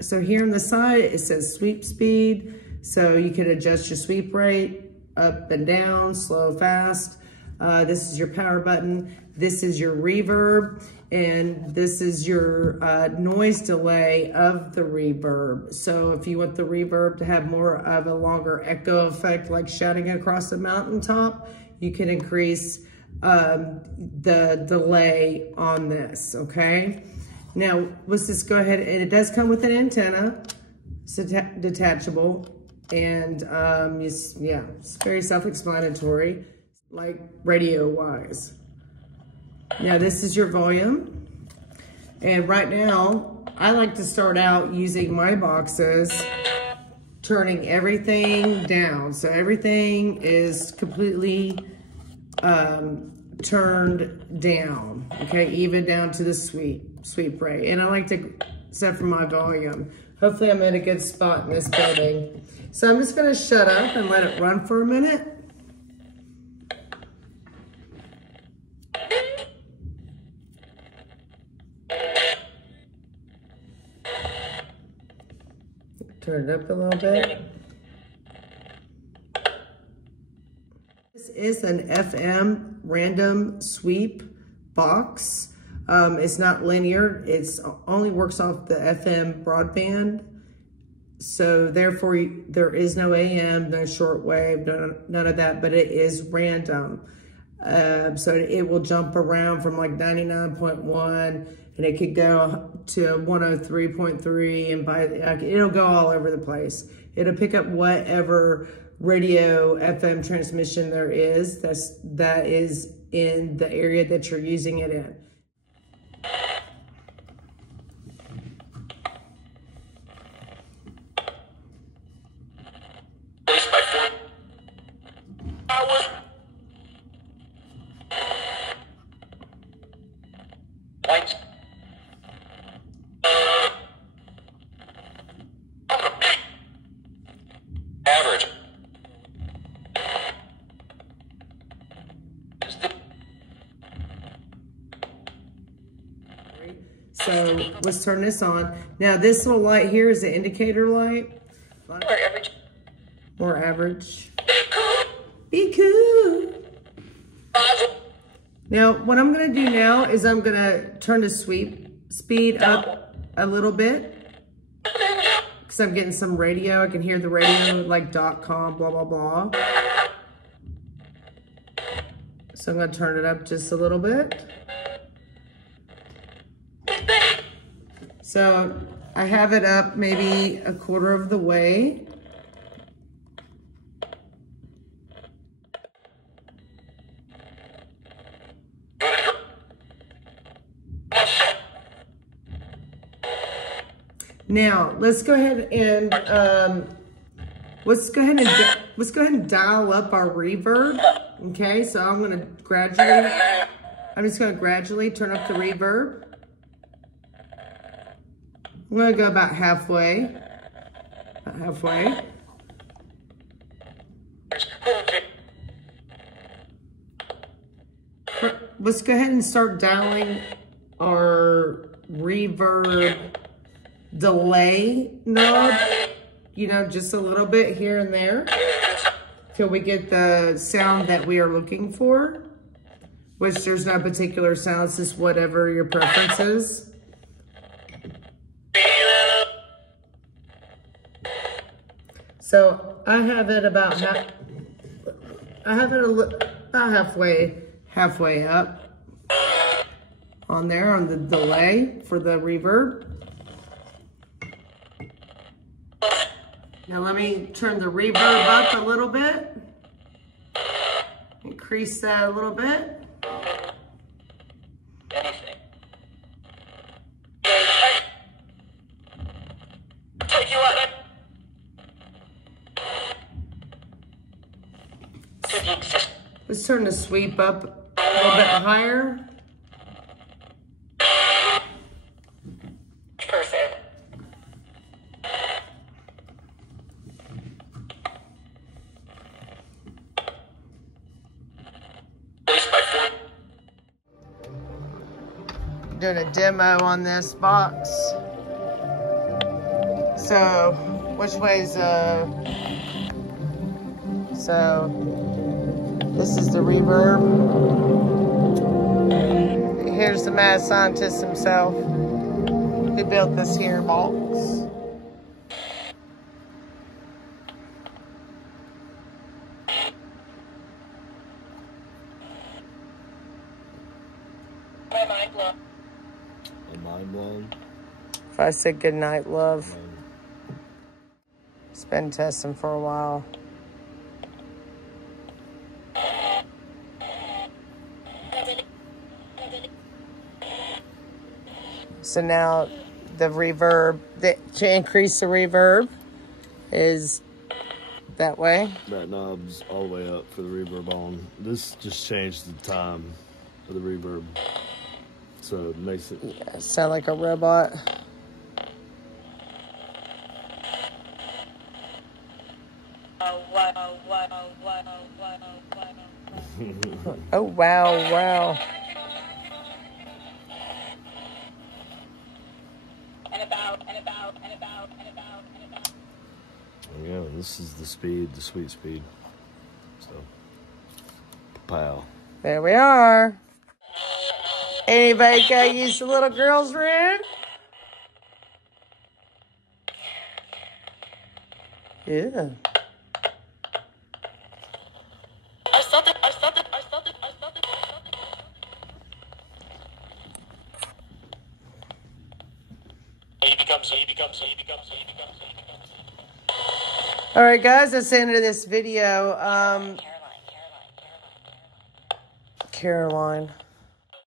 So here on the side, it says sweep speed. So you can adjust your sweep rate up and down, slow, fast. This is your power button. This is your reverb. And this is your noise delay of the reverb. So if you want the reverb to have more of a longer echo effect, like shouting across a mountaintop, you can increase the delay on this, okay? Now, let's just go ahead, and it does come with an antenna. It's detachable, and yeah, it's very self-explanatory, like radio-wise. Now, this is your volume, and right now, I like to start out using my boxes, turning everything down. So everything is completely turned down, okay, even down to the sweep rate. And I like to set for my volume. Hopefully I'm in a good spot in this building. So I'm just gonna shut up and let it run for a minute. Turn it up a little bit. This is an FM random sweep box. It's not linear. It's only works off the FM broadband. So therefore there is no AM, no shortwave, none of that, but it is random. So it will jump around from like 99.1 and it could go to 103.3 and it'll go all over the place. It'll pick up whatever radio FM transmission there is that is in the area that you're using it in. So let's turn this on. Now this little light here is the indicator light. More average. More average. Be cool. Now what I'm gonna do now is I'm gonna turn the sweep speed up a little bit because I'm getting some radio. I can hear the radio like .com, blah, blah, blah. So I'm gonna turn it up just a little bit. So I have it up maybe a quarter of the way. Now let's go ahead and let's go ahead and dial up our reverb. Okay, so I'm just gonna gradually turn up the reverb. I'm gonna go about halfway. Let's go ahead and start dialing our reverb delay knob, just a little bit here and there till we get the sound that we are looking for, which there's no particular sound, it's just whatever your preference is. So I have it about halfway up on there on the delay for the reverb. Now let me turn the reverb up a little bit. Increase that a little bit. Anything. Let's turn the sweep up a little bit higher. Perfect. Doing a demo on this box. So, which way's, so, this is the reverb. Here's the mad scientist himself who built this here box. My mind blown. My mind blown. If I said good night, love. It's been testing for a while. So now the reverb, to increase the reverb is that way. That knob's all the way up for the reverb on. This just changed the time of the reverb. So it makes it... Yeah, sound like a robot. Oh, wow, wow. Yeah, this is the speed, the sweet speed. So, pow. There we are. Anybody got used to little girl's room? Yeah. All right, guys, that's the end of this video. Caroline.